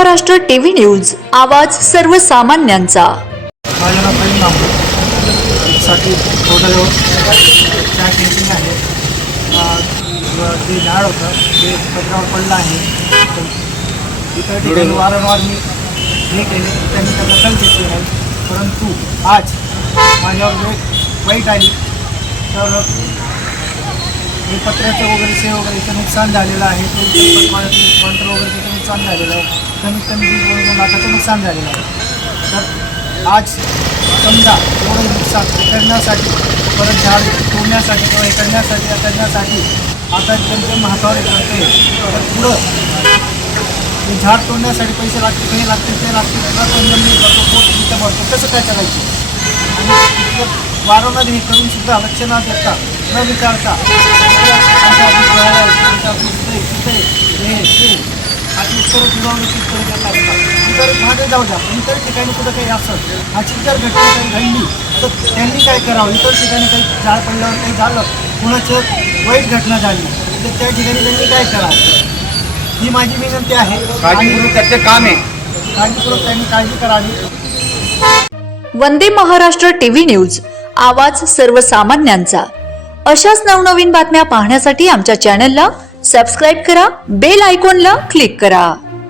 Maharashtra TV news, आवाज सर्वसामान्यांचा। माझं नाव प्रेम नामदेव साठी होटलवर चहा टेन्शन आहे। जे झाड होतं ते कचऱ्यावर पडलं आहे। इतर ठिकाणी वारंवार मी हे केले, त्यांनी त्याचा दखल घेतली नाही, परंतु आज माझ्यावर वाईट आली तर हे पत्र्याचं वगैरे से वगैरेचं नुकसान झालेलं आहे। काउंटर वगैरेचं नुकसान झालेलं आहे। कमीत कमी 2 लाखाचं नुकसान झालेलं आहे। तर आज समजा एवढं नुकसान करण्यासाठी, परत झाड तोडण्यासाठी किंवा हे करण्यासाठी आता त्यांच्या हातावर करते, तर पुढं झाड तोडण्यासाठी पैसे लागतील, हे लागतील, ते लागतील, पंजमणी करतो, पोट तिथं भरतो, कसं काय करायचं? आणि वारंवार हे करून सुद्धा लक्ष न देता, न विचारता अशी उत्तरं दुरावण्याची उत्तरं देत असतात। इतर मागे जाऊ द्या, इतर ठिकाणी कुठं काही असं अशी जर घटना काही घडली तर त्यांनी काय करावं? इतर ठिकाणी काही झाड पडल्यावर काही झालं, कुणाचं वाईट घटना झाली तर त्या ठिकाणी त्यांनी काय करावं? ही माझी विनंती आहे। काळजीपूर्वक त्याचे काम आहे, काळजीपूर्वक त्यांनी काळजी करावी। वंदे महाराष्ट्र टीव्ही न्यूज, आवाज सर्वसामान्यांचा। अशाच नवनवीन बातम्या पाहण्यासाठी आमच्या चॅनलला सबस्क्राईब करा, बेल आयकॉनला क्लिक करा।